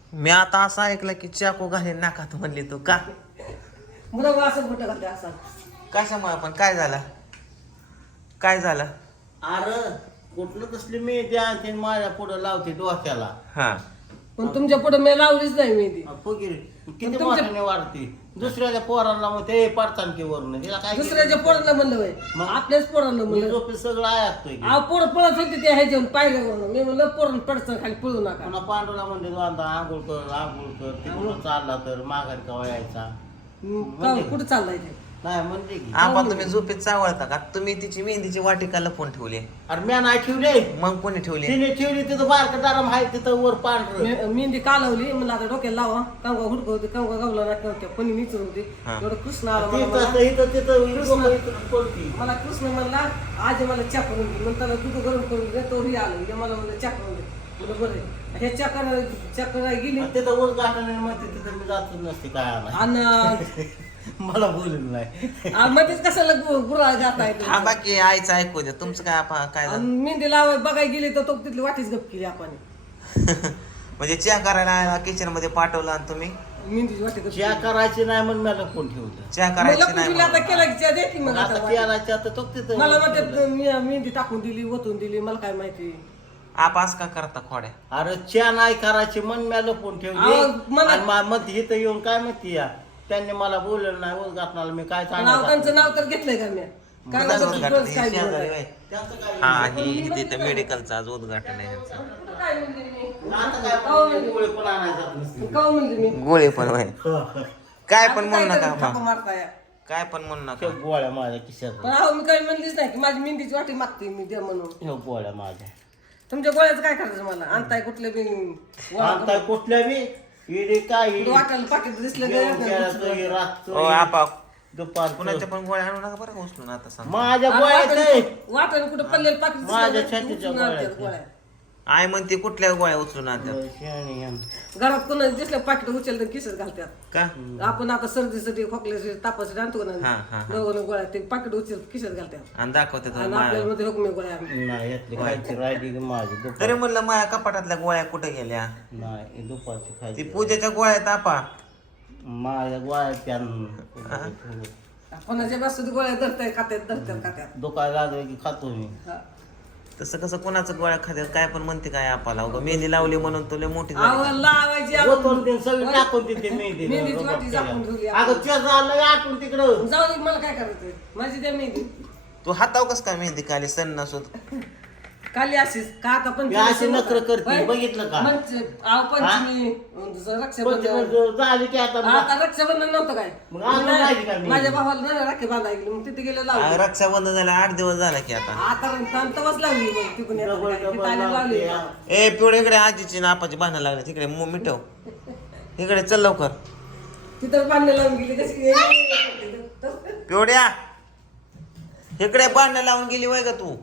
मी आता असं ऐकलं की चाकू घालीन नाकात म्हणली तू का मुलं असं मोठं घालते असं. कशामुळे पण काय झालं काय झालं अरे कुठलं तसली मेहंदी आणते आणि माझ्या पुढं लावते डोक्याला. हा पण तुमच्या पुढे मी लावलीच नाही मेहंदी. फकीर किती तुमच्या- मोठ्याने वाढते. दुसऱ्याच्या पोरांना मग ते पडतान वरून तिला काय दुसऱ्याच्या पोरांना म्हणलं होय मग? आपल्याच पोरांना मी म्हणलं. झोपेत सगळं ऐकतोय की. पोरं पळत होते ते ह्याच्यावर पाहिल्यावरून मी म्हणलं पोरण पडचं खाली पळू नका. पुन्हा पांडुला म्हणते बांधा आंघोळ कर तिकडून चालला तर माघारी कवा यायचा. कुठं चाललाय ते? नाही म्हणते की आपण तुम्ही झोपेत चावळता का तुम्ही तिची मेहंदीची वाटिका लपवून ठेवली अरे म्या नाही ठेवले मग कोणी ठेवली तिने ठेवली तिथं बारकं दाराम आहे तिथं वर पांढरं. मेहंदी कालवली म्हणलं आता डोक्याला लावा कांगा हुडकं होते कांगा गावला नाही कोणी निचर होते हा. एवढं कृष्ण आला तिथं मला. इथं तिथं पडती. मला कृष्ण म्हणला आज मला चा करून दे मग त्याला दूध गरम करून दे तोही आलं हे मला म्हणलं चा करून दे म्हणलं बरं हे चा करायला गेली तिथं वर गाठण म्हणते तिथं मी जातच नसते काय आला आणि मला बोलून नाही. मध्येच कशाला गुरा जात आहे हा बाकी आईचं ऐकू दे तुमचं काय काय झालं मेहंदी लावाय बघायला गेली तर तो तिथली वाटीच गप केली आपण म्हणजे चहा करायला किचन मध्ये पाठवलं आणि तुम्ही मेहंदीची वाटी गप चहा करायची नाही म्हणून मला कोण ठेवलं. चहा मला करायची पण नाही तुला आता म्हणून. केला की चहा दे की मग आता आता पियाला तर तो तिथं मला म्हणते मेहंदी टाकून दिली ओतून दिली मला काय माहिती. आपास का करता खोड्या अरे चहा नाही करायची मन म्या लपून अहो, ठेवली मला- आणि मग इथं येऊन काय म्हणते या त्यांनी मला बोललं नाही ओस घातणार मी काय नाव त्यांचं नाव तर घेतलंय का मी काय कुणाचं नाव उद्घाटन? त्याचं काय हे शेजारी बोलताय? होय. त्यांचं काय हा ही तिथं मेडिकलचं आज उद्घाटन आहे ह्यांचं. काय म्हणते मी? आता काय गोळे पण आणायला जात नसते. काव म्हणते मी गोळे पण होय काय पण म्हणू नका थापा बा. मारताय काय पण म्हणू नका ह्यो गोळ्या माझ्या खिशात पण अहो मी काही म्हणलीच नाही की माझी मेहंदीची वाटी मागते मी द्या म्हणून. ह्यो गोळ्या माझ्या तुमच्या गोळ्याचं काय करायचं मला आणताय कुठले बी आता कुठल्या बी इडे काय वाटायला पाकिट दिसलं ओ आपा दुपार कुणाच्या पण गोळ्या आणू नका बरं का उचलून आता सांग माझ्या गोळ्या वाटायला कुठं पडलेलं पाकिट माझ्या छातीच्या गोळ्या. आई म्हणते कुठल्या गोळ्या उचलून आणतात घरात कोणाला दिसलं पाकिट उचललं तर किसच घालतात. का आपण आता सर्दीसाठी खोकल्यासाठी तापासाठी आणतो हा, हा, ना हा. दोघं गोळ्या ते पाकिट उचल खिशात घालतात आणि दाखवते आणि आपल्याला मध्ये हुकमे गोळ्या नाही यातली खायची राहिली की माझी दुपार तरी म्हणलं माझ्या कपाटातल्या गोळ्या कुठे गेल्या नाही दुपारची ती खायची पूजेच्या गोळ्या तापा माझ्या गोळ्या त्या कोणाच्या बासून गोळ्या धरताय खात्यात दुकान लागलं की खातो मी. तसं कसं कोणाचं गोळ्या खात्यात काय पण म्हणते काय आपाला उगा मेहंदी लावली म्हणून तुला मोठी झाली आवड का? लावायची ओतून ते सगळी टाकून देते मेहंदी मेहंदीची वाटी झाकून ठेवली अगं ते झालं आटून तिकडं जाऊ दे मला काय करायचंय माझी त्या मेहंदी तू हाताव कस काय मेहंदी खाली सण नसत खाली अशीच का आता पण मी अशी नखरं करते, बघितलं का? पंचमी रक्षाबंधन झाली की आता आता रक्षाबंधन नव्हतं काय मग आणून राहिली का मी? माझ्या भावाला नाही राखी बांधायला गेली मग तिथे गेलं लावली रक्षाबंधन झाला 8 दिवस झाला की आता आता तवच लावली मग तिकडून येताना डबल काय. डबल तिथं आली लावली लावते. ए पिवळे इकडे आजीची ना आपाची भांडण लागले तिकडे मिटव इकडे चल लवकर तिथं बांधणं लावून गेली कशी पिवड्या इकडे भांडण लावून गेली वय का तू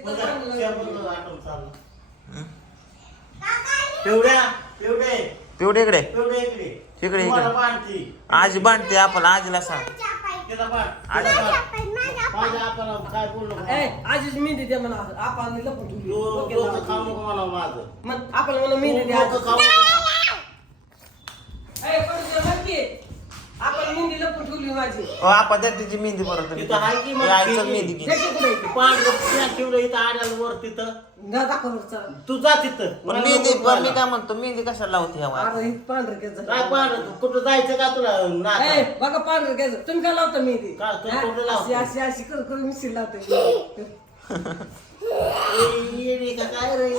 आटून चाललं. तेवढ्या तेवढे पिवडे इकडे तेवढे इकडे इकडे तुम्हाला इकडे बांधती. आजी बांधते आपण आजीला सांग तिला बांध. तिला बांध. माझ्या आपल्याला काय बोललो का? आजीच मेहंदी द्या म्हणा आपण लपून ठेवली डोकं खाऊ नको मला माझं. मग आपण मला मेहंदी द्या डोकं खाऊ नको. आपण मेहंदी लपून ठेवली माझी आपण त्या तिची मेहंदी बरोबर तिथं आहे की मग आईचं मेहंदी घे त्याची कुठे आहे? पांढरं त्या ठेवलं इथं आड्याला वर तिथं जा दाखव बरं चला. तू जा तिथं पण मेहंदी पण मी काय म्हणतो मेहंदी कशाला लावते ह्या वयात? अरे, हे पांढरं केस झालं. काय पांढरं कुठं जायचं का तुला नाका? बघा पांढरं केस तुम्ही काय लावता मेहंदी काय, तू हा? कुठं लावतो? अशी अशी करून करून मिशील लावते ए, येडी का काय रे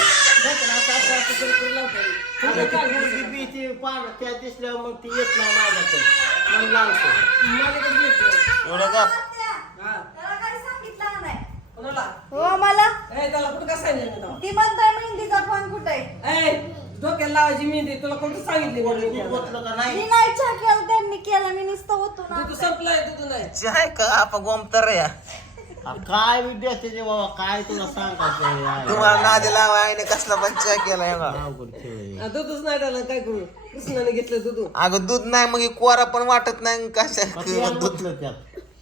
अगं ती पोरगी बी ती पांढरं त्या दिसल्यावर मग ती येत नाही माझ्याकडे मग लावतो. एवढं का त्याला काही सांगितलं नाही. कोणाला हो मला त्याला कुठं काय सांगितलं मी तेव्हा? ती म्हणताय मेहंदीचा फोन कुठे आहे? डोक्याला लावायची मेहंदी तुला कोणतं सांगितली बरं तू मेहंदी? बोललं का नाही? मी नाही चहा केला त्यांनी केला मी नुसतं होतो ना दूध संपलंय दूध नाही चाय का आपण गोमतर या काय विद्यार्थी बाबा काय तुला सांगायचं आहे? तुम्हाला नादी लावा आईने कसला पण चहा केला हे बघा. अवघड खेळ आहे. दूधच नाही त्याला काय करू कृष्णाने घेतलं दूध अगं दूध नाही मग हे कोरा पण वाटत नाही कशा मग ते दूध म्हटलं त्यात.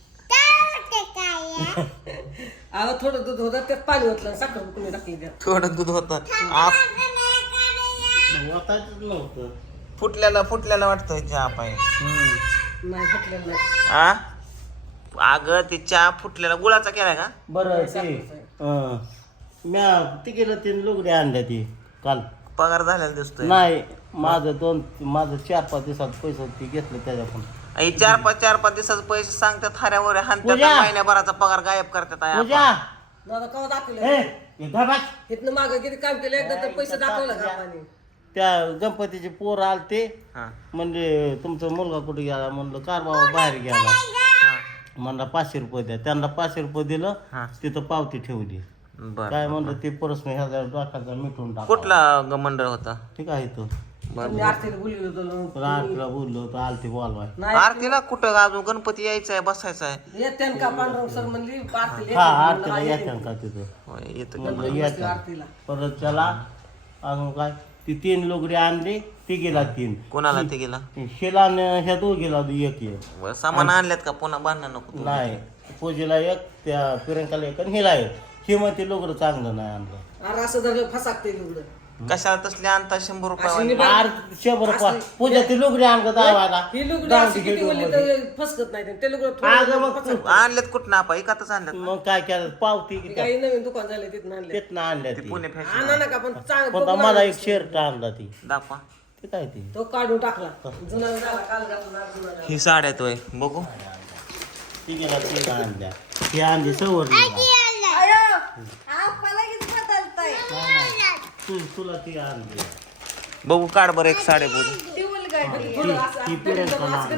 अहो थोडं दूध होतं त्यात पाणी ओतलं साखर कुणी टाकली त्यात थोडं दूध होतं वाचायचंच नव्हतं. फुटल्याला वाटतोय चहा पाय नाही फुटलेलं नाही. आ अगं ते चहा फुटलेला गुळाचा केलाय का? बरं ते म्या तिकीला 3 लुगडे आणल्या ती काल. पगार झालेला दिसतोय. नाही माझं 4-5 दिवसात पैसे ती घेतलं त्याच्याकडून. 4-5 दिवसाचे पैसे सांगतात हऱ्यावर हाणतात पूजा. महिन्याभराचा पगार गायब करतात आहे पूजा आपण. दादा कवा दाखवलं ए हे धबास. इथनं मागं किती काम केलं एकदा तर पैसे दाखवलं का आपण? त्या गणपतीचे पोर आलते हा. म्हणजे तुमचा मुलगा कुठे गेला म्हणलं कार बाबा बाहेर गेला. हा. म्हणला 500 रुपये द्या. त्यांना 500 रुपये दिलं. हा. तिथं पावती ठेवली. बर काय म्हणलं ते परस मी ह्या डोक्याचा मिटून टाक. कुठला मंडळ होता? ठीक आहे तो मी आरतीला बोललो होतो आरतीला बोललो होतो आलती बोलवाय. नाही आरतीला कुठं अजून गणपती यायचा आहे बसायचा आहे. येत्या का पांडुरंग सर म्हणली हा आरतीला येत्या का तिथं होय, येतो की. म्हणलं येत्या. आरतीला परत त्याला अजून काय ती 3 लुगडे आणली ती गेला 3. कोणाला ते गेला? शेला ह्या दोघीला एक बरं, सामान आणल्यात का पुन्हा बांधणं नको तुम्ही? नाही पूजेला एक त्या प्रियंकाला एक आणि हिला एक. हे मग ते लुगडं चांगलं नाही आणलं. अरे असं जर फसाकते लुगडं कशाला तसले आणता 100 रुपये? 100 रुपये पूजा ती लुगडी आण दावायला. ही लुगडं अशी किती बोलली तर फसकत नाही ते लुगडं अगं मग थोडं आणल्यात कुठं आपण एकातच आणल्यात मग काय केलं पावती ती काही नवीन दुकान झालं तिथून आणले तिथनं आणल्या ती. पुणे फॅशन आणा नका पण पण चांगलं मला एक शर्ट आणला ती. दाखवा. ते काय ती तो काढून टाकला जुना झाला काल घातला जुना झाला. ही साड्या तोय बघू. ती गेला 3 आणल्या. ती आणली सवरली अयो आप्पाला किती बदलतंय तुला ती आणली. बघू काढ बरं एक साडे बघू. ती उलगडली थोडं असं ती प्रियंकाला आणली.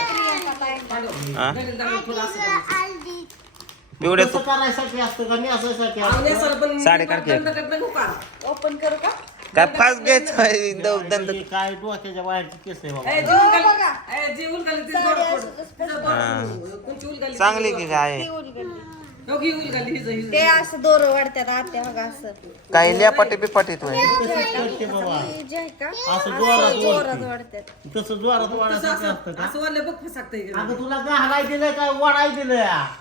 हा? दगड दाबून थोडं असं करायचं. एवढ्या तसं करायसाठी असतं का नेसायसाठी अहो, असतं? नेसाला पण साडे काढ की. दंड नको का? ओपन करू का काय फास्ट घ्यायचं दंड. हे काय डोक्याच्या बाहेरची केस आहे बाबा. ए, जी उलगाली- ए, जी उलगाली ती जोड पड. तिचं जोड पड. कोणची उलगाली? चांगली की काय? ती उलगडली हो, ही उलगाली, हिचं- हिचं. ते असं दोर वाढतात आत्या बघा असं काही लियापाटी बिपाटी तोय. तसं करते बाबा. ही जे आहे का असं जोरात जोरात वाढते. वाढतात तसं जोरात तसं वाढायचं असं- असतं का? असं वाढलं बघ फसाकतंय की नाही. अगं तुला घालाय दिलंय काय वाढाय दिलंय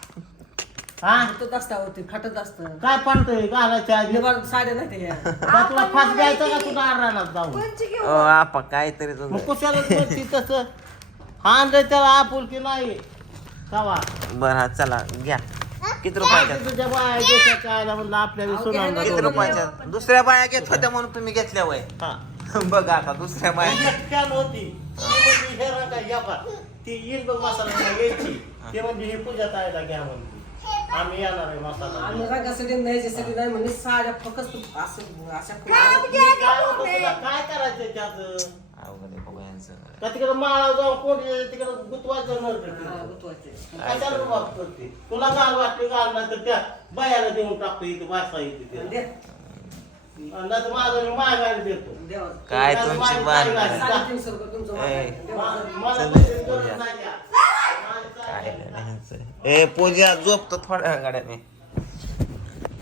हा फाटत असतं होते फाटत असतं काय पडतंय घालायच्या आधी निवार साड्या नाही ते ह्या. का तुला फास घ्यायचं का तुला आरानात जाऊन कोणची घेऊ आपा काहीतरी मग कशाला बोलती तसं आणलंय त्याला आपुलकी नाही कावा बर हा चला घ्या. किती रुपयाच्या? तुझ्या बाया देशात काय म्हणलं आपल्याला सुनावलं किती रुपयाच्या? दुसऱ्या बाया घेत होत्या म्हणून तुम्ही घेतल्या वय. हा बघा आता दुसऱ्या बाया एकट्यानं होती ती म्हणली, हे रंगा घ्या बा. ती येईल बघ मसाला यायची ते म्हणजे ही पूजा ताईला घ्या म्हणते आम्ही येणार आहे मसाला आणि रंगासाठी नाही ह्याच्यासाठी नाही म्हणजे साड्या फक्त असं अशा काय होतं तुला? काय करायचं त्यात अवघड आहे बघा यांचं. का तिकडे माळा जाऊन कोण तिकडे गुतवायचं नव्हतं गुतवायचे. कशाला बाप करते तुला गाल वाटली गाल नाही तर त्या बायाला देऊन टाकतो इथे वासा येते द्या. नाही तर माझं मी मागायला देतो देवा. काय तुमची बाण? 350 रुपये तुमचं ए. मागायचं. देवा. मला पैसे गरज नाही द्या. काय नाही यांचं. ए पूजा झोपतो थोड्या गाड्याने.